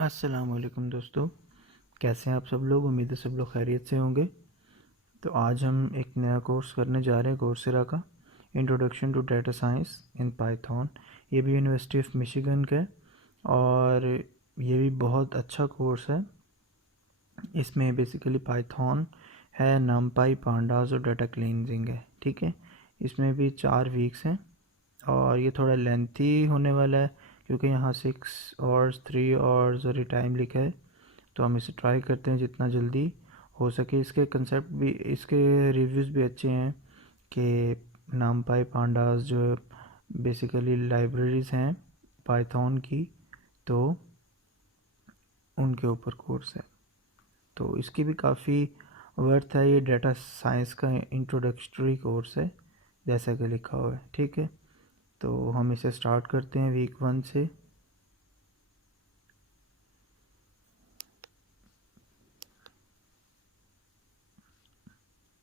अस्सलाम वालेकुम दोस्तों, कैसे हैं आप सब लोग। उम्मीद है सब लोग खैरियत से होंगे। तो आज हम एक नया कोर्स करने जा रहे हैं कोर्सेरा का, introduction to data science in Python. ये भी यूनिवर्सिटी ऑफ मिशिगन का है और ये भी बहुत अच्छा कोर्स है। इसमें बेसिकली पाइथन है, नमपाई, पांडास और डाटा क्लींजिंग है। ठीक है, इसमें भी 4 वीक्स हैं और ये थोड़ा लेंथी होने वाला है क्योंकि यहाँ 6 आवर्स 3 आवर्स और ये टाइम लिखा है। तो हम इसे ट्राई करते हैं जितना जल्दी हो सके। इसके कंसेप्ट भी, इसके रिव्यूज़ भी अच्छे हैं कि नामपाई, पांडास जो बेसिकली लाइब्रेरीज़ हैं पाइथन की, तो उनके ऊपर कोर्स है। तो इसकी भी काफ़ी वर्थ है। ये डेटा साइंस का इंट्रोडक्टरी कोर्स है जैसा कि लिखा हुआ है। ठीक है, तो हम इसे स्टार्ट करते हैं वीक 1 से।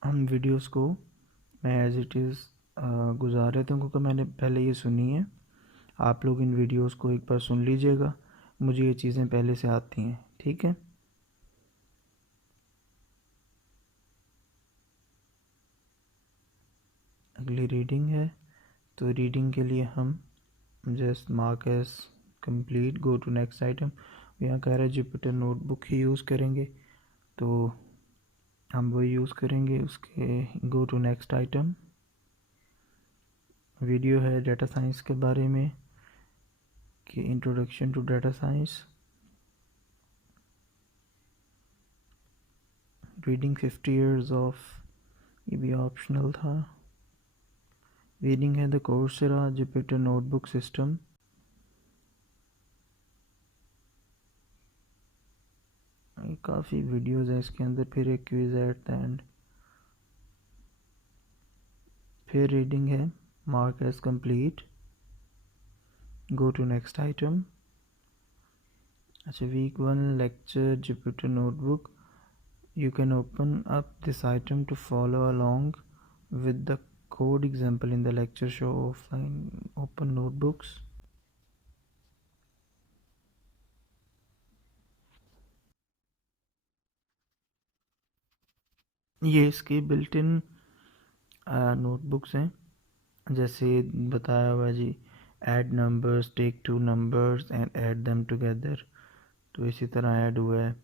हम वीडियोस को मैं एज इट इज़ गुजार रहे थे क्योंकि मैंने पहले ये सुनी है। आप लोग इन वीडियोस को एक बार सुन लीजिएगा, मुझे ये चीज़ें पहले से आती हैं। ठीक है, अगली रीडिंग है। तो रीडिंग के लिए हम just mark as complete, go to next item. यहाँ कह रहा है जुपिटर नोटबुक ही यूज़ करेंगे, तो हम वो यूज़ करेंगे। उसके go to next item. Video है डेटा साइंस के बारे में कि introduction to data science. Reading 50 years of, ये भी ऑप्शनल था। रीडिंग है the Coursera Jupyter notebook system. काफ़ी वीडियोस हैं इसके अंदर। फिर एक क्विज एट द एंड। फिर रीडिंग है mark as complete, go to next item. अच्छा, week 1 lecture Jupyter notebook. You can open up this item to follow along with the code example in the lecture. Show offline open notebooks. ये इसकी built in notebooks हैं, जैसे बताया हुआ जी, add numbers, take 2 numbers and add them together. तो इसी तरह ऐड हुआ है।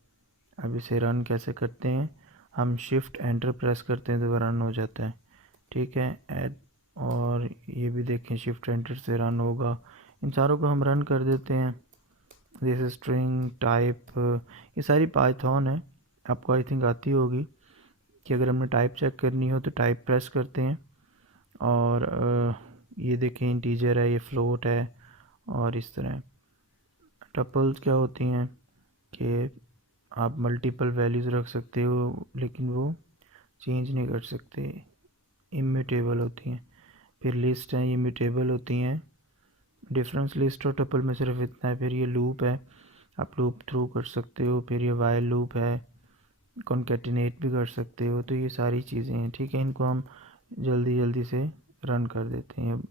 अब इसे रन कैसे करते हैं, हम शिफ्ट एंटर प्रेस करते हैं तो रन हो जाता है। ठीक है, ऐड, और ये भी देखें शिफ्ट एंटर से रन होगा। इन चारों को हम रन कर देते हैं। दिस स्ट्रिंग टाइप, ये सारी पाइथन है, आपको आई थिंक आती होगी कि अगर हमने टाइप चेक करनी हो तो टाइप प्रेस करते हैं। और ये देखें इंटीजर है, ये फ्लोट है, और इस तरह। टपल्स क्या होती हैं कि आप मल्टीपल वैल्यूज़ रख सकते हो लेकिन वो चेंज नहीं कर सकते, इम्यूटेबल होती हैं। फिर लिस्ट हैं, ये इम्यूटेबल होती हैं। डिफरेंस लिस्ट और टपल में सिर्फ इतना है। फिर ये लूप है, आप लूप थ्रू कर सकते हो। फिर ये वाइल लूप है, कॉन्केटिनेट भी कर सकते हो। तो ये सारी चीज़ें हैं। ठीक है, इनको हम जल्दी जल्दी से रन कर देते हैं।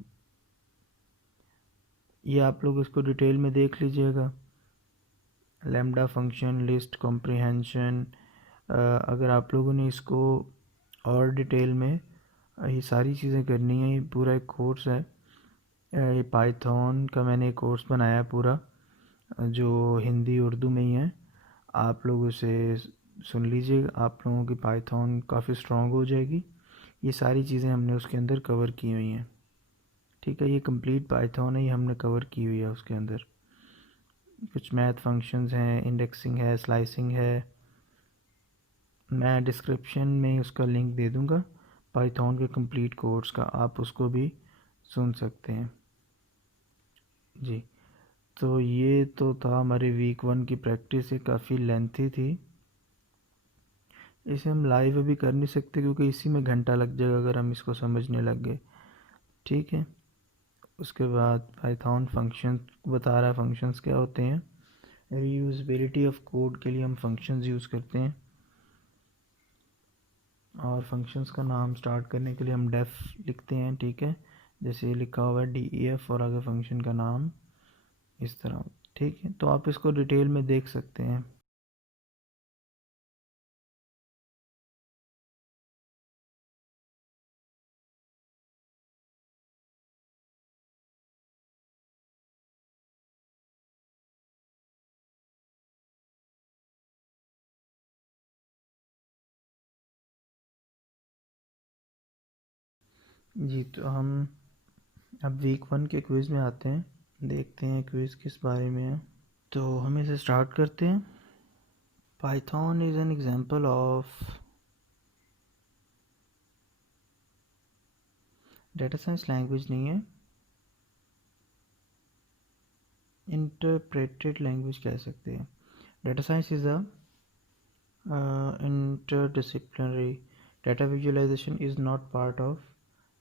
ये आप लोग इसको डिटेल में देख लीजिएगा। लैम्डा फंक्शन, लिस्ट कॉम्प्रिहेंशन, अगर आप लोगों ने इसको और डिटेल में ये सारी चीज़ें करनी है, ये पूरा एक कोर्स है। ये पाइथन का मैंने एक कोर्स बनाया है पूरा, जो हिंदी उर्दू में ही है। आप लोग उसे सुन लीजिए, आप लोगों की पाइथन काफ़ी स्ट्रॉन्ग हो जाएगी। ये सारी चीज़ें हमने उसके अंदर कवर की हुई हैं। ठीक है, ये कंप्लीट पाइथन है, ये हमने कवर की हुई है उसके अंदर। कुछ मैथ फंक्शंस हैं, इंडेक्सिंग है, स्लाइसिंग है। मैं डिस्क्रिप्शन में उसका लिंक दे दूँगा पाइथन के कंप्लीट कोर्स का, आप उसको भी सुन सकते हैं जी। तो ये तो था हमारे वीक 1 की प्रैक्टिस। ये काफ़ी लेंथी थी, इसे हम लाइव अभी कर नहीं सकते क्योंकि इसी में घंटा लग जाएगा अगर हम इसको समझने लग गए। ठीक है, उसके बाद पाइथन फंक्शन बता रहा है फंक्शंस क्या होते हैं। रीयूज़बिलिटी ऑफ कोड के लिए हम फंक्शंस यूज़ करते हैं, और फंक्शंस का नाम स्टार्ट करने के लिए हम डेफ लिखते हैं। ठीक है, जैसे लिखा हुआ है DEF और आगे फंक्शन का नाम इस तरह। ठीक है, तो आप इसको डिटेल में देख सकते हैं। जी, तो हम अब वीक 1 के क्विज़ में आते हैं, देखते हैं क्विज़ किस बारे में है। तो हम इसे स्टार्ट करते हैं। Python is an example of data science language नहीं है, इंटरप्रेटेड लैंग्वेज कह सकते हैं। Data science is a interdisciplinary. Data visualization is not part of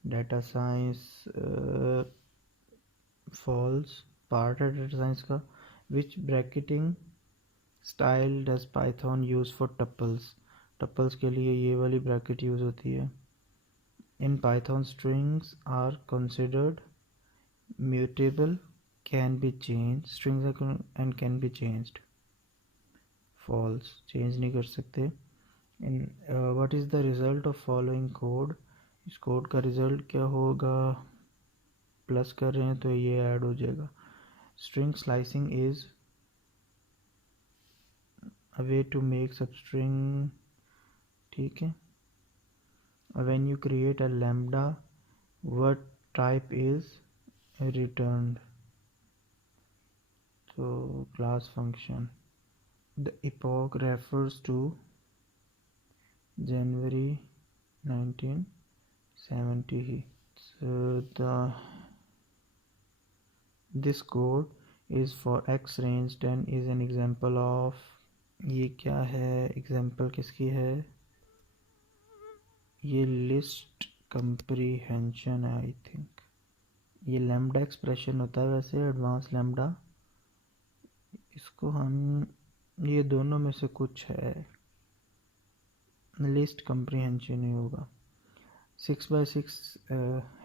data science. False part है data science का. Which bracketing style does Python use for tuples? Tuples के लिए ये वाली bracket use होती है. In Python, strings are considered mutable, can be changed. Strings are and can be changed. False, change नहीं कर सकते. In what is the result of following code? इस कोड का रिज़ल्ट क्या होगा? प्लस कर रहे हैं तो ये ऐड हो जाएगा. String slicing is a way to make substring. ठीक है. When you create a lambda, what type is returned? तो class function. The epoch refers to January 1970. So this code is for x range 10 is an example of. ये क्या है? Example किसकी है? ये list comprehension है आई थिंक. ये lambda expression होता है वैसे, एडवांस लैम्डा. इसको हम, ये दोनों में से कुछ है, लिस्ट कंप्रीहेंशन ही होगा. 6x6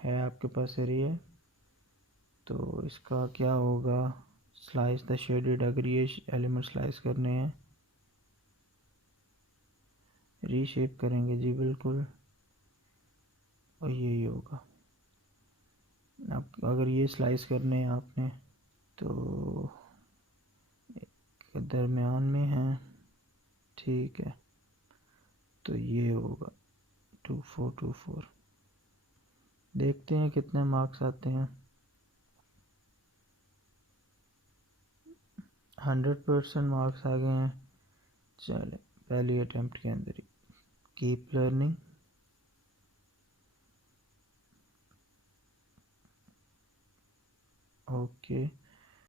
है आपके पास एरिया, तो इसका क्या होगा? Slice the shaded. अगर ये एलिमेंट स्लाइस करने हैं, रीशेप करेंगे जी बिल्कुल, और यही होगा. अब अगर ये स्लाइस करने हैं आपने, तो दरमियान में है. ठीक है, तो ये होगा 2424. देखते हैं कितने मार्क्स आते हैं. 100% मार्क्स आ गए हैं. चले, पहली अटेम्प्ट के अंदर ही. Keep learning. ओके.